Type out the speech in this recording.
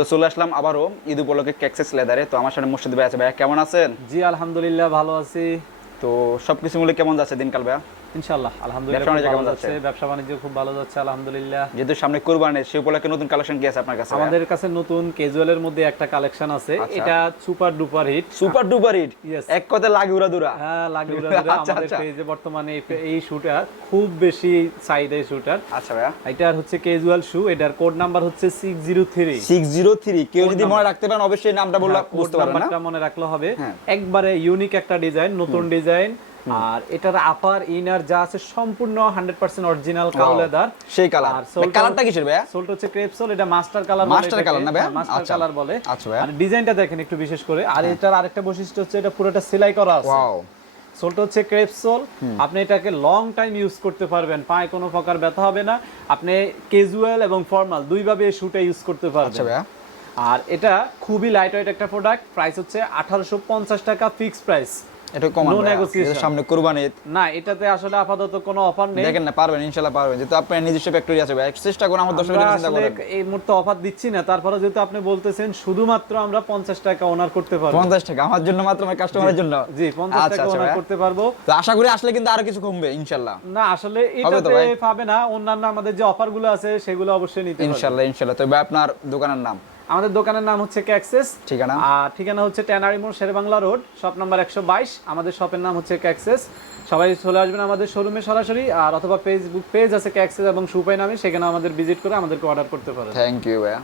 তো চলে আসলাম আবারও ঈদ উপলক্ষে ক্যাক্সাস লেদারে। তো আমার সাথে মুর্শিদ ভাই আছে। ভাইয়া কেমন আছেন? জি আলহামদুলিল্লাহ ভালো আছি। তো সবকিছু মিলে কেমন যাচ্ছে দিনকাল ভাইয়া? ইনশাআল্লাহ আলহামদুলিল্লাহ ব্যবসা বাণিজ্য খুব কেমন ভালো যাচ্ছে? যাচ্ছে, ব্যবসা বাণিজ্য খুব ভালো যাচ্ছে আলহামদুলিল্লাহ। যেহেতু সামনে কুরবানি, সেই উপলক্ষে নতুন কালেকশন কি আছে আপনার কাছে? আমাদের কাছে নতুন ক্যাজুয়ালের মধ্যে একটা কালেকশন আছে, আচ্ছা। এটা super duper hit. Super duper hit, Yes. এক কথায় লাগে উড়াদুরা। হ্যাঁ লাগে উড়া উড়া। আচ্ছা, আমাদের আচ্ছা। পেজে বর্তমানে এই শুটার খুব বেশি চাহিদা এই শুটার। আচ্ছা ভাইয়া, এটার হচ্ছে ক্যাজুয়াল শু, এটার কোড নাম্বার হচ্ছে 603। 603। কেউ যদি Code মনে number। রাখতে পারেন অবশ্যই নামটা বললে হ্যাঁ, বুঝতে কোড পারবেন না? নাম্বারটা মনে রাখলে হবে। হ্যাঁ। একবারে ইউনিক একটা ডিজাইন, নতুন ডিজাইন। আর এটার আপার ইনার যা আছে সম্পূর্ণ 100% অরিজিনাল কাউ লেদার। সেই কালার। আর সোলটা- কালারটা কিসের ভাইয়া? সোলটা হচ্ছে ক্রেপ সোল, এটা মাস্টার কালার বলে। মাস্টার কালার না ভাইয়া? মাস্টার আচ্ছা। কালার বলে। আচ্ছা ভাইয়া। আর ডিজাইনটা দেখেন একটু বিশেষ করে। আর এটার আরেকটা বৈশিষ্ট্য হচ্ছে এটা পুরোটা সেলাই করা আছে। ওয়াও। সোলটা হচ্ছে ক্রেপ সোল, আপনি এটাকে লং টাইম ইউজ করতে পারবেন, পায়ে কোনো প্রকার ব্যথা হবে না। আপনি ক্যাজুয়াল এবং ফর্মাল দুইভাবে এই শুটা ইউজ করতে আচ্ছা পারবেন। ভাইয়া। আর এটা খুবই লাইট ওয়েট একটা প্রোডাক্ট, প্রাইস হচ্ছে 1850 টাকা ফিক্সড প্রাইস। এটা কমান No ভাইয়া। negotiation. যেহেতু সামনে কুরবানি ঈদ। না এটাতে আসলে আপাতত কোনো অফার নেই। দেখেন না, পারবেন ইনশাআল্লাহ পারবেন, যেহেতু আপনার নিজস্ব ফ্যাক্টরি আছে ভাই। চেষ্টা করুন আমার দর্শকদের আমরা চিন্তা আসলে করেন। এই মুহূর্তে অফার দিচ্ছি না, তারপরে যেহেতু আপনি বলতেছেন শুধুমাত্র আমরা 50 টাকা ওনার করতে পারবো। 50 টাকা আমার জন্য, মাত্র আমার কাস্টমারের জন্য। জি 50 আচ্ছা, টাকা আচ্ছা ওনার ভাইয়া। করতে পারবো। তো আশা করি আসলে কিন্তু আরো কিছু কমবে ইনশাআল্লাহ। না আসলে হবে তো এটাতে ভাই? পাবে না, অন্যান্য আমাদের যে অফারগুলো আছে সেগুলো অবশ্যই নিতে পারবে। ইনশাআল্লাহ ইনশাআল্লাহ। তবে আপনার দোকানের নাম, আমাদের দোকানের নাম হচ্ছে ক্যাক্সেস, ঠিকানা? আর ঠিকানা হচ্ছে ট্যানারি মোড়, শেরেবাংলা রোড, শপ নাম্বার 122। আমাদের শপের নাম হচ্ছে ক্যাক্সেস। সবাই চলে আসবেন আমাদের শোরুমে সরাসরি, আর অথবা ফেসবুক পেজ আছে ক্যাক্সেস এবং সুপাই নামে, সেখানে আমাদের ভিজিট করে আমাদেরকে অর্ডার করতে পারেন। থ্যাংক ইউ ভাইয়া।